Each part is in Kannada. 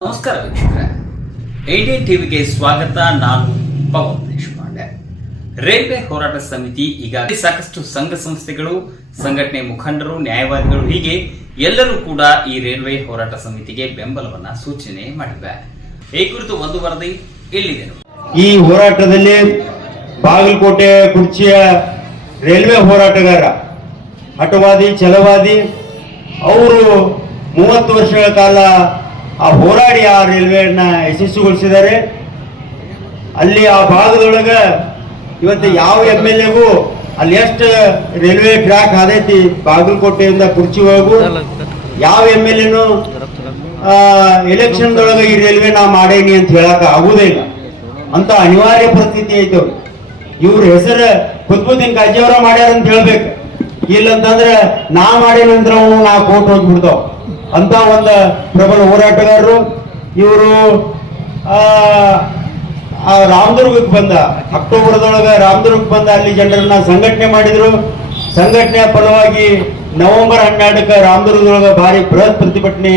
ನಮಸ್ಕಾರ ವೀಕ್ಷಕರೇ, ಏಡಿಯನ್ ಟಿವಿಗೆ ಸ್ವಾಗತ. ನಾನು ಪವನ್ ದೇಶಪಾಂಡೆ. ರೈಲ್ವೆ ಹೋರಾಟ ಸಮಿತಿ ಈಗಾಗಲೇ ಸಾಕಷ್ಟು ಸಂಘ ಸಂಸ್ಥೆಗಳು, ಸಂಘಟನೆ ಮುಖಂಡರು, ನ್ಯಾಯವಾದಿಗಳು ಹೀಗೆ ಎಲ್ಲರೂ ಕೂಡ ಈ ರೈಲ್ವೆ ಹೋರಾಟ ಸಮಿತಿಗೆ ಬೆಂಬಲವನ್ನ ಸೂಚನೆ ಮಾಡಿವೆ. ಈ ಕುರಿತು ಒಂದು ವರದಿ ಇಲ್ಲಿದೆ. ಈ ಹೋರಾಟದಲ್ಲಿ ಬಾಗಲಕೋಟೆ ಕುರ್ಚಿಯ ರೈಲ್ವೆ ಹೋರಾಟಗಾರ, ಹಠವಾದಿ, ಛಲವಾದಿ, ಅವರು 30 ವರ್ಷಗಳ ಕಾಲ ಹೋರಾಡಿ ಆ ರೈಲ್ವೆಯನ್ನ ಯಶಸ್ವಿಗೊಳಿಸಿದ್ದಾರೆ. ಅಲ್ಲಿ ಆ ಭಾಗದೊಳಗ ಇವತ್ತು ಯಾವ MLAಗೂ ಅಲ್ಲಿ ಎಷ್ಟು ರೈಲ್ವೆ ಟ್ರ್ಯಾಕ್ ಆದೈತಿ ಬಾಗಲಕೋಟೆಯಿಂದ ಕುರ್ಚಿವರೆಗೂ ಯಾವ MLAನು ಎಲೆಕ್ಷನ್ದೊಳಗ ಈ ರೈಲ್ವೆ ನಾ ಮಾಡೇನಿ ಅಂತ ಹೇಳಕ್ ಆಗುವುದೇ ಇಲ್ಲ. ಅಂತ ಅನಿವಾರ್ಯ ಪರಿಸ್ಥಿತಿ ಐತೆ. ಇವ್ರ ಹೆಸರು ಕುತುಬುದ್ದೀನ್ ಕಾಜಿ ಅವರ ಮಾಡ್ಯಾರ ಅಂತ ಹೇಳ್ಬೇಕು. ಇಲ್ಲಂತಂದ್ರೆ ನಾ ಮಾಡೇನಂದ್ರ ಅವನು ನಾ ಕೋರ್ಟ್ ಹೋಗ್ಬಿಡ್ತಾವ ಅಂತ ಒಂದು ಪ್ರಬಲ ಹೋರಾಟಗಾರರು ಇವರು. ರಾಮದುರ್ಗಕ್ಕೆ ಬಂದ ಅಕ್ಟೋಬರ್ದೊಳಗ ರಾಮದುರ್ಗಕ್ಕೆ ಬಂದ ಅಲ್ಲಿ ಜನರನ್ನ ಸಂಘಟನೆ ಮಾಡಿದ್ರು. ಸಂಘಟನೆಯ ಫಲವಾಗಿ ನವೆಂಬರ್ 12ಕ್ಕೆ ರಾಮದುರ್ಗದೊಳಗ ಭಾರಿ ಬೃಹತ್ ಪ್ರತಿಭಟನೆ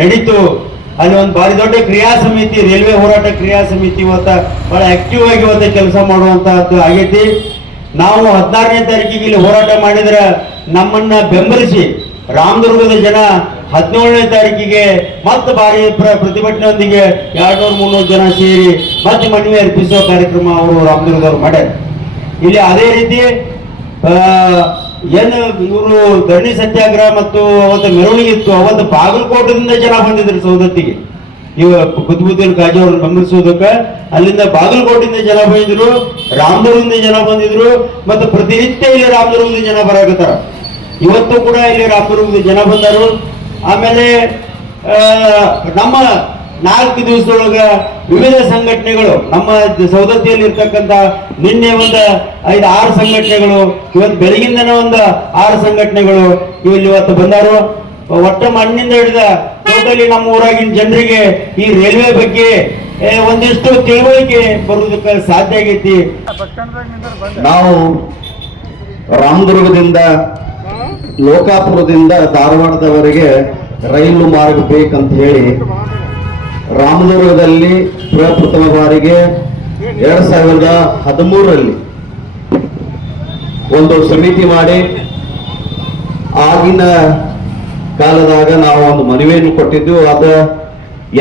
ನಡೀತು. ಅಲ್ಲಿ ಒಂದು ಭಾರಿ ದೊಡ್ಡ ಕ್ರಿಯಾ ಸಮಿತಿ, ರೈಲ್ವೆ ಹೋರಾಟ ಕ್ರಿಯಾ ಸಮಿತಿ ಇವತ್ತ ಬಹಳ ಆಕ್ಟಿವ್ ಆಗಿ ಇವತ್ತ ಕೆಲಸ ಮಾಡುವಂತಹದ್ದು ಆಗೈತಿ. ನಾವು 16ನೇ ತಾರೀಕಿಗೆ ಇಲ್ಲಿ ಹೋರಾಟ ಮಾಡಿದ್ರೆ ನಮ್ಮನ್ನ ಬೆಂಬಲಿಸಿ ರಾಮದುರ್ಗದ ಜನ 17ನೇ ತಾರೀಕಿಗೆ ಮತ್ತೆ ಭಾರಿ ಪ್ರತಿಭಟನೆಯೊಂದಿಗೆ 200-300 ಜನ ಸೇರಿ ಮತ್ತೆ ಮನವಿ ಅರ್ಪಿಸುವ ಕಾರ್ಯಕ್ರಮ ಅವರು ರಾಮದುರ್ಗದವ್ರು ಮಾಡ್ಯಾರ. ಇಲ್ಲಿ ಅದೇ ರೀತಿ ಏನು ಇವರು ಧರಣಿ ಸತ್ಯಾಗ್ರಹ ಮತ್ತು ಅವತ್ತು ಮೆರವಣಿಗೆ ಇತ್ತು. ಅವತ್ತು ಬಾಗಲಕೋಟದಿಂದ ಜನ ಬಂದಿದ್ರು ಸೌದತ್ತಿಗೆ, ಇವ ಕುತುಬುದ್ದೀನ್ ಕಾಜಿ ಅವ್ರನ್ನ ಬೆಂಬಲಿಸುವುದಕ್ಕೆ. ಅಲ್ಲಿಂದ ಬಾಗಲಕೋಟೆಯಿಂದ ಜನ ಬಂದಿದ್ರು, ರಾಮದುರ್ಗದಿಂದ ಜನ ಬಂದಿದ್ರು, ಮತ್ತು ಪ್ರತಿನಿತ್ಯ ಇಲ್ಲಿ ರಾಮದುರ್ಗದ ಜನ ಬರಾಕತ್ತಾರ. ಇವತ್ತು ಕೂಡ ಇಲ್ಲಿ ರಾಮದುರ್ಗದ ಜನ ಬಂದರು. ಆಮೇಲೆ ನಮ್ಮ 4 ದಿವಸದೊಳಗ ವಿವಿಧ ಸಂಘಟನೆಗಳು, ನಮ್ಮ ಸೌದತ್ತಿಯಲ್ಲಿ ಇರ್ತಕ್ಕಂಥ ನಿನ್ನೆ ಒಂದು 5-6 ಸಂಘಟನೆಗಳು, ಇವತ್ತು ಬೆಳಗಿಂದನೇ ಒಂದು 6 ಸಂಘಟನೆಗಳು ಇಲ್ಲಿ ಇವತ್ತು ಬಂದರು. ಒಟ್ಟ ಮಣ್ಣಿಂದ ಹಿಡಿದ ಟೋಟಲಿ ನಮ್ಮ ಊರಾಗಿನ ಜನರಿಗೆ ಈ ರೈಲ್ವೆ ಬಗ್ಗೆ ಒಂದಿಷ್ಟು ತಿಳುವಳಿಕೆ ಬರುವುದಕ್ಕೆ ಸಾಧ್ಯ ಆಗೈತಿ. ನಾವು ರಾಮದುರ್ಗದಿಂದ ಲೋಕಾಪುರದಿಂದ ಧಾರವಾಡದವರೆಗೆ ರೈಲು ಮಾರ್ಗ ಬೇಕಂತ ಹೇಳಿ ರಾಮದುರ್ಗದಲ್ಲಿ ಪ್ರಪ್ರಥಮ ಬಾರಿಗೆ 2013ರಲ್ಲಿ ಒಂದು ಸಮಿತಿ ಮಾಡಿ ಆಗಿನ ಕಾಲದಾಗ ನಾವು ಒಂದು ಮನವಿಯನ್ನು ಕೊಟ್ಟಿದ್ದೆವು. ಅದ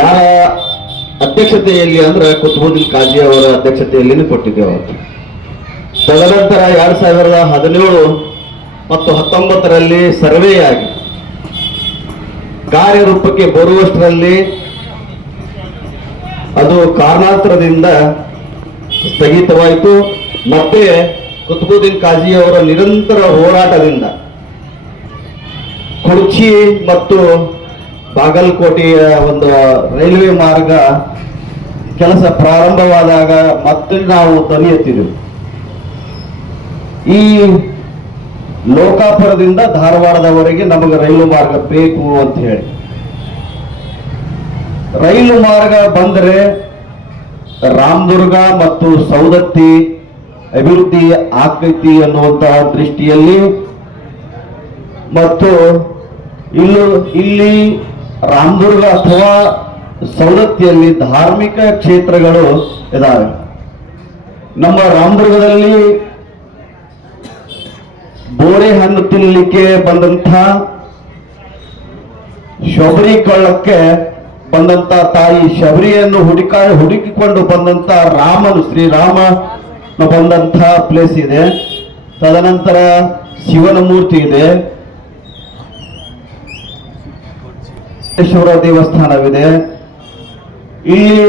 ಯಾರ ಅಧ್ಯಕ್ಷತೆಯಲ್ಲಿ ಅಂದ್ರೆ ಕುತುಬುದ್ದೀನ್ ಕಾಜಿ ಅವರ ಅಧ್ಯಕ್ಷತೆಯಲ್ಲಿ ಕೊಟ್ಟಿದ್ದೆವು. ತದನಂತರ 2017 ಮತ್ತು 19ರಲ್ಲಿ ಸರ್ವೆ ಆಗಿ ಕಾರ್ಯರೂಪಕ್ಕೆ ಬರುವಷ್ಟರಲ್ಲಿ ಅದು ಕಾರಣಾಂತರದಿಂದ ಸ್ಥಗಿತವಾಯಿತು. ಮತ್ತೆ ಕುತುಬುದ್ದೀನ್ ಕಾಜಿ ಅವರ ನಿರಂತರ ಹೋರಾಟದಿಂದ ಕುರ್ಚಿ ಮತ್ತು ಬಾಗಲಕೋಟೆಯ ಒಂದು ರೈಲ್ವೆ ಮಾರ್ಗ ಕೆಲಸ ಪ್ರಾರಂಭವಾದಾಗ ಮತ್ತೆ ನಾವು ಧ್ವನಿ ಎತ್ತಿದೆವು. ಈ ಲೋಕಾಪುರದಿಂದ ಧಾರವಾಡದವರೆಗೆ ನಮಗೆ ರೈಲು ಮಾರ್ಗ ಬೇಕು ಅಂತ ಹೇಳಿ, ರೈಲು ಮಾರ್ಗ ಬಂದರೆ ರಾಮದುರ್ಗ ಮತ್ತು ಸೌದತ್ತಿ ಅಭಿವೃದ್ಧಿ ಆಕೈತಿ ಅನ್ನುವಂತಹ ದೃಷ್ಟಿಯಲ್ಲಿ, ಮತ್ತು ಇಲ್ಲಿ ರಾಮದುರ್ಗ ಅಥವಾ ಸೌದತ್ತಿಯಲ್ಲಿ ಧಾರ್ಮಿಕ ಕ್ಷೇತ್ರಗಳು ಇದಾವೆ. ನಮ್ಮ ರಾಮದುರ್ಗದಲ್ಲಿ ಬೋರೆ ಹಣ್ಣು ತಿನ್ನಲಿಕ್ಕೆ ಬಂದಂಥ, ಶಬರಿ ಕೊಳ್ಳಕ್ಕೆ ಬಂದಂತ ತಾಯಿ ಶಬರಿಯನ್ನು ಹುಡುಕಿಕೊಂಡು ಬಂದಂತ ರಾಮನು, ಶ್ರೀರಾಮ ಬಂದಂಥ ಪ್ಲೇಸ್ ಇದೆ. ತದನಂತರ ಶಿವನ ಮೂರ್ತಿ ಇದೆ, ದೇವಸ್ಥಾನವಿದೆ. ಇಲ್ಲಿ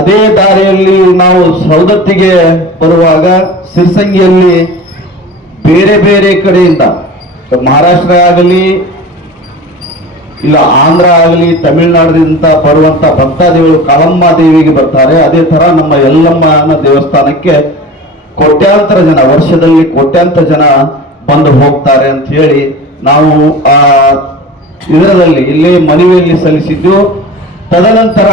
ಅದೇ ದಾರಿಯಲ್ಲಿ ನಾವು ಸೌದತ್ತಿಗೆ ಬರುವಾಗ ಸಿರ್ಸಂಗಿಯಲ್ಲಿ ಬೇರೆ ಬೇರೆ ಕಡೆಯಿಂದ, ಮಹಾರಾಷ್ಟ್ರ ಆಗಲಿ ಇಲ್ಲ ಆಂಧ್ರ ಆಗಲಿ ತಮಿಳುನಾಡಿನಿಂದ ಬರುವಂತ ಭಕ್ತಾದಿಗಳು ಕಾಳಮ್ಮ ದೇವಿಗೆ ಬರ್ತಾರೆ. ಅದೇ ತರ ನಮ್ಮ ಯಲ್ಲಮ್ಮನ ದೇವಸ್ಥಾನಕ್ಕೆ ಕೋಟ್ಯಾಂತರ ಜನ, ವರ್ಷದಲ್ಲಿ ಕೋಟ್ಯಾಂತರ ಜನ ಬಂದು ಹೋಗ್ತಾರೆ ಅಂತ ಹೇಳಿ ನಾವು ಆ ಇದರಲ್ಲಿ ಇಲ್ಲಿ ಮನವಿಯಲ್ಲಿ ಸಲ್ಲಿಸಿದ್ದು. ತದನಂತರ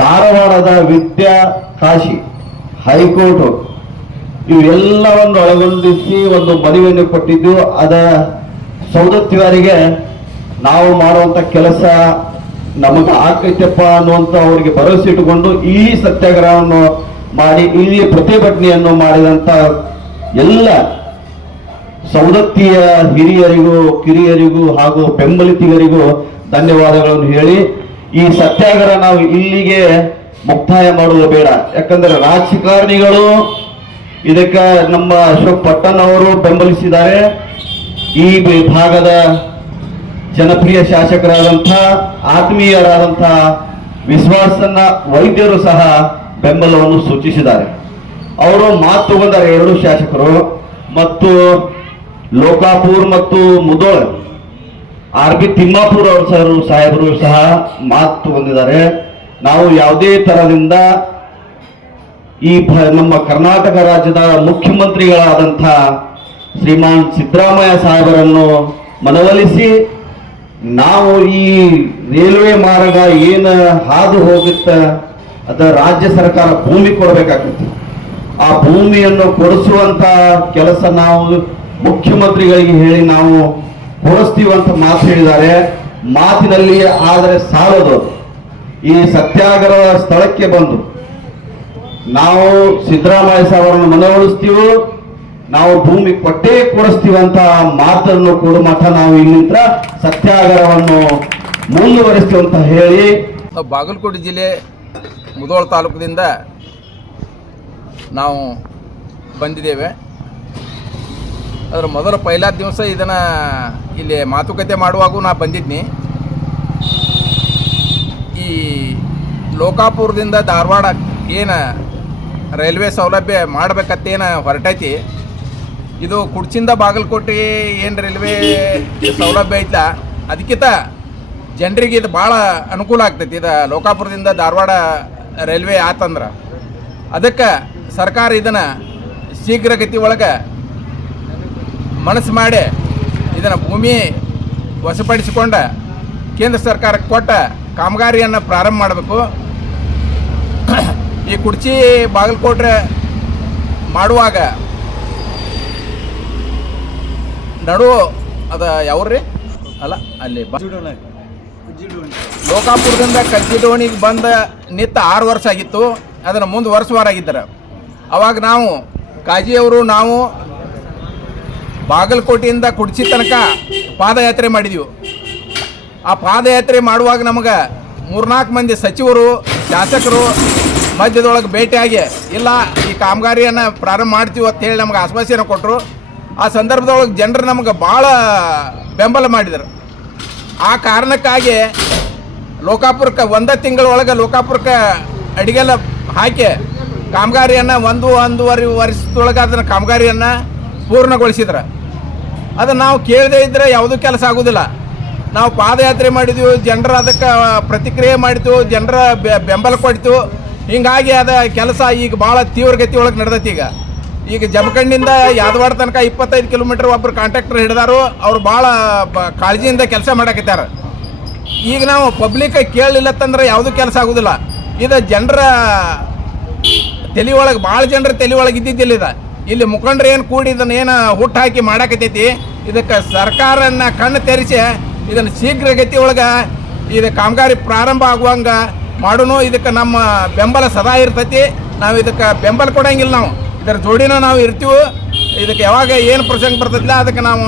ಧಾರವಾಡದ ವಿದ್ಯಾ ಕಾಶಿ ಹೈಕೋರ್ಟ್ ಇವೆಲ್ಲವನ್ನು ಒಳಗೊಂಡಿಸಿ ಒಂದು ಮನವಿಯನ್ನು ಕೊಟ್ಟಿದ್ದು. ಅದ ಸೌದತ್ತಿವರಿಗೆ ನಾವು ಮಾಡುವಂತ ಕೆಲಸ ನಮಗೆ ಆಕೈತಪ್ಪ ಅನ್ನುವಂತ ಅವರಿಗೆ ಭರವಸೆ ಇಟ್ಟುಕೊಂಡು ಈ ಸತ್ಯಾಗ್ರಹವನ್ನು ಮಾಡಿ ಇಲ್ಲಿ ಪ್ರತಿಭಟನೆಯನ್ನು ಮಾಡಿದಂತ ಎಲ್ಲ ಸವದತ್ತಿಯ ಹಿರಿಯರಿಗೂ ಕಿರಿಯರಿಗೂ ಹಾಗೂ ಬೆಂಬಲಿತಿಗರಿಗೂ ಧನ್ಯವಾದಗಳನ್ನು ಹೇಳಿ ಈ ಸತ್ಯಾಗ್ರಹ ನಾವು ಇಲ್ಲಿಗೆ ಮುಕ್ತಾಯ ಮಾಡುವುದು ಬೇಡ. ಯಾಕಂದ್ರೆ ರಾಜಕಾರಣಿಗಳು ಇದಕ್ಕೆ ನಮ್ಮ ಅಶೋಕ್ ಪಟ್ಟಣ್ ಅವರು ಬೆಂಬಲಿಸಿದ್ದಾರೆ. ಈ ಭಾಗದ ಜನಪ್ರಿಯ ಶಾಸಕರಾದಂಥ ಆತ್ಮೀಯರಾದಂಥ ವಿಶ್ವಾಸನ್ನ ವೈದ್ಯರು ಸಹ ಬೆಂಬಲವನ್ನು ಸೂಚಿಸಿದ್ದಾರೆ. ಅವರು ಮಾತು ತಗೊಂಡಾರೆ, ಎರಡು ಶಾಸಕರು ಮತ್ತು ಲೋಕಾಪುರ್ ಮತ್ತು ಮುದೋಳ RB ತಿಮ್ಮಾಪುರ್ ಅವರು ಸಾಹೇಬರು ಸಹ ಮಾತು ಹೊಂದಿದ್ದಾರೆ. ನಾವು ಯಾವುದೇ ತರದಿಂದ ಈ ನಮ್ಮ ಕರ್ನಾಟಕ ರಾಜ್ಯದ ಮುಖ್ಯಮಂತ್ರಿಗಳಾದಂಥ ಶ್ರೀಮಾನ್ ಸಿದ್ದರಾಮಯ್ಯ ಸಾಹೇಬರನ್ನು ಮನವೊಲಿಸಿ ನಾವು ಈ ರೈಲ್ವೆ ಮಾರ್ಗ ಏನು ಹಾದು ಹೋಗುತ್ತೆ ಅದ ರಾಜ್ಯ ಸರ್ಕಾರ ಭೂಮಿ ಕೊಡಬೇಕಾಗುತ್ತೆ. ಆ ಭೂಮಿಯನ್ನು ಕೊಡಿಸುವಂತ ಕೆಲಸ ನಾವು ಮುಖ್ಯಮಂತ್ರಿಗಳಿಗೆ ಹೇಳಿ ನಾವು ಕೊಡಿಸ್ತೀವಂತ ಮಾತು ಹೇಳಿದ್ದಾರೆ. ಮಾತಿನಲ್ಲಿ ಆದರೆ ಸಾಲದು. ಈ ಸತ್ಯಾಗ್ರಹ ಸ್ಥಳಕ್ಕೆ ಬಂದು ನಾವು ಸಿದ್ದರಾಮಯ್ಯ ಸಾಹೇಬರನ್ನು ಮನವೊಲಿಸ್ತೀವೋ, ನಾವು ಭೂಮಿ ಕೊಟ್ಟೇ ಕೊಡಿಸ್ತೀವಂತ ಮಾತನ್ನು ಕೊಡು ಮಠ ನಾವು ಇಲ್ಲಿಂದ ಸತ್ಯಾಗ್ರಹವನ್ನು ಮುಂದುವರಿಸ್ತೀವಂತ ಹೇಳಿ ನಾವು ಬಾಗಲಕೋಟೆ ಜಿಲ್ಲೆ ಮುಧೋಳ ತಾಲೂಕಿನಿಂದ ನಾವು ಬಂದಿದ್ದೇವೆ. ಅದರ ಮೊದಲ ಪೈಲಾ ದಿವಸ ಇದನ್ನು ಇಲ್ಲಿ ಮಾತುಕತೆ ಮಾಡುವಾಗೂ ನಾ ಬಂದಿದ್ನಿ. ಈ ಲೋಕಾಪುರದಿಂದ ಧಾರವಾಡ ಏನು ರೈಲ್ವೆ ಸೌಲಭ್ಯ ಮಾಡಬೇಕತ್ತೇನು ಹೊರಟೈತಿ, ಇದು ಕುಡ್ಚಿಂದ ಬಾಗಲಕೋಟೆ ಏನು ರೈಲ್ವೆ ಸೌಲಭ್ಯ ಐತ ಅದಕ್ಕಿಂತ ಜನರಿಗೆ ಇದು ಭಾಳ ಅನುಕೂಲ ಆಗ್ತೈತಿ. ಇದು ಲೋಕಾಪುರದಿಂದ ಧಾರವಾಡ ರೈಲ್ವೆ ಆತಂದ್ರೆ ಅದಕ್ಕೆ ಸರ್ಕಾರ ಇದನ್ನು ಶೀಘ್ರಗತಿ ಒಳಗೆ ಮನಸ್ಸು ಮಾಡಿ ಇದನ್ನು ಭೂಮಿ ವಶಪಡಿಸಿಕೊಂಡ ಕೇಂದ್ರ ಸರ್ಕಾರಕ್ಕೆ ಕೊಟ್ಟ ಕಾಮಗಾರಿಯನ್ನು ಪ್ರಾರಂಭ ಮಾಡಬೇಕು. ಈ ಕುಡ್ಚಿ ಬಾಗಲಕೋಟೆ ಮಾಡುವಾಗ ನಡು ಅದ ಯಾವ್ರಿ ಅಲ್ಲ ಅಲ್ಲಿ ಲೋಕಾಪುರದಿಂದ ಕಜ್ಜಿಡೋಣಿಗೆ ಬಂದ ನಿತ್ತ 6 ವರ್ಷ ಆಗಿತ್ತು. ಅದನ್ನು ಮುಂದುವರೆಸುವರಾಗಿದ್ದಾರೆ. ಅವಾಗ ನಾವು ಕಾಜಿಯವರು ನಾವು ಬಾಗಲಕೋಟೆಯಿಂದ ಕುಡ್ಚಿ ತನಕ ಪಾದಯಾತ್ರೆ ಮಾಡಿದೆವು. ಆ ಪಾದಯಾತ್ರೆ ಮಾಡುವಾಗ ನಮಗೆ 3-4 ಮಂದಿ ಸಚಿವರು ಶಾಸಕರು ಮಧ್ಯದೊಳಗೆ ಭೇಟಿಯಾಗಿ ಇಲ್ಲ ಈ ಕಾಮಗಾರಿಯನ್ನು ಪ್ರಾರಂಭ ಮಾಡ್ತೀವಿ ಅಂತ ಹೇಳಿ ನಮಗೆ ಆಶ್ವಾಸನೆ ಕೊಟ್ಟರು. ಆ ಸಂದರ್ಭದೊಳಗೆ ಜನರು ನಮಗೆ ಭಾಳ ಬೆಂಬಲ ಮಾಡಿದರು. ಆ ಕಾರಣಕ್ಕಾಗಿ ಲೋಕಾಪುರಕ್ಕೆ 1 ತಿಂಗಳೊಳಗೆ ಲೋಕಾಪುರಕ್ಕೆ ಅಡಿಗೆಲ್ಲ ಹಾಕಿ ಕಾಮಗಾರಿಯನ್ನು 1-1.5 ವರ್ಷದೊಳಗೆ ಅದನ್ನು ಕಾಮಗಾರಿಯನ್ನು ಪೂರ್ಣಗೊಳಿಸಿದ್ರು. ಅದನ್ನು ನಾವು ಕೇಳದೇ ಇದ್ದರೆ ಯಾವುದೂ ಕೆಲಸ ಆಗೋದಿಲ್ಲ. ನಾವು ಪಾದಯಾತ್ರೆ ಮಾಡಿದ್ವಿ, ಜನರ ಅದಕ್ಕೆ ಪ್ರತಿಕ್ರಿಯೆ ಮಾಡಿದ್ವು, ಜನರ ಬೆಂಬಲ ಕೊಡ್ತು. ಹೀಗಾಗಿ ಅದ ಕೆಲಸ ಈಗ ಭಾಳ ತೀವ್ರಗತಿ ಒಳಗೆ ನಡೆದೈತಿ. ಈಗ ಜಮಖಂಡಿಂದ ಯಾದವಾಡ ತನಕ 25 ಕಿಲೋಮೀಟರ್ ಒಬ್ಬರು ಕಾಂಟ್ರಾಕ್ಟರ್ ಹಿಡಿದಾರು. ಅವ್ರು ಭಾಳ ಕಾಳಜಿಯಿಂದ ಕೆಲಸ ಮಾಡಕತ್ತಾರ. ಈಗ ನಾವು ಪಬ್ಲಿಕ್ ಕೇಳಲಿಲ್ಲತ್ತಂದ್ರೆ ಯಾವುದೂ ಕೆಲಸ ಆಗೋದಿಲ್ಲ. ಇದು ಜನರ ತಲೆ ಒಳಗೆ ಭಾಳ ಜನರ ತಲೆ ಒಳಗೆ ಇದ್ದಿದ್ದಿಲ್ಲ. ಇಲ್ಲಿ ಮುಖಂಡರು ಏನು ಕೂಡಿ ಇದನ್ನು ಏನು ಹುಟ್ಟು ಹಾಕಿ ಮಾಡಾಕತ್ತೈತಿ. ಇದಕ್ಕೆ ಸರ್ಕಾರನ ಕಣ್ಣು ತೆರೆಸಿ ಇದನ್ನು ಶೀಘ್ರಗತಿ ಒಳಗೆ ಇದು ಕಾಮಗಾರಿ ಪ್ರಾರಂಭ ಆಗುವಂಗೆ ಮಾಡೋಣ. ಇದಕ್ಕೆ ನಮ್ಮ ಬೆಂಬಲ ಸದಾ ಇರ್ತೈತಿ. ನಾವು ಇದಕ್ಕೆ ಬೆಂಬಲ ಕೊಡೋಂಗಿಲ್ಲ. ನಾವು ಇದರ ಜೋಡಿನ ನಾವು ಇರ್ತೀವಿ. ಇದಕ್ಕೆ ಯಾವಾಗ ಏನು ಪ್ರಸಂಗ ಬರ್ತೈತಿಲ್ಲ ಅದಕ್ಕೆ ನಾವು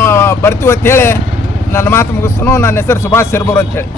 ಬರ್ತೀವಿ ಅಂತೇಳಿ ನನ್ನ ಮಾತು ಮುಗಿಸ್ತಾನು. ನನ್ನ ಹೆಸರು ಸುಭಾಷ್ ಸಿರ್ಬೂರ್ ಅಂತೇಳಿ.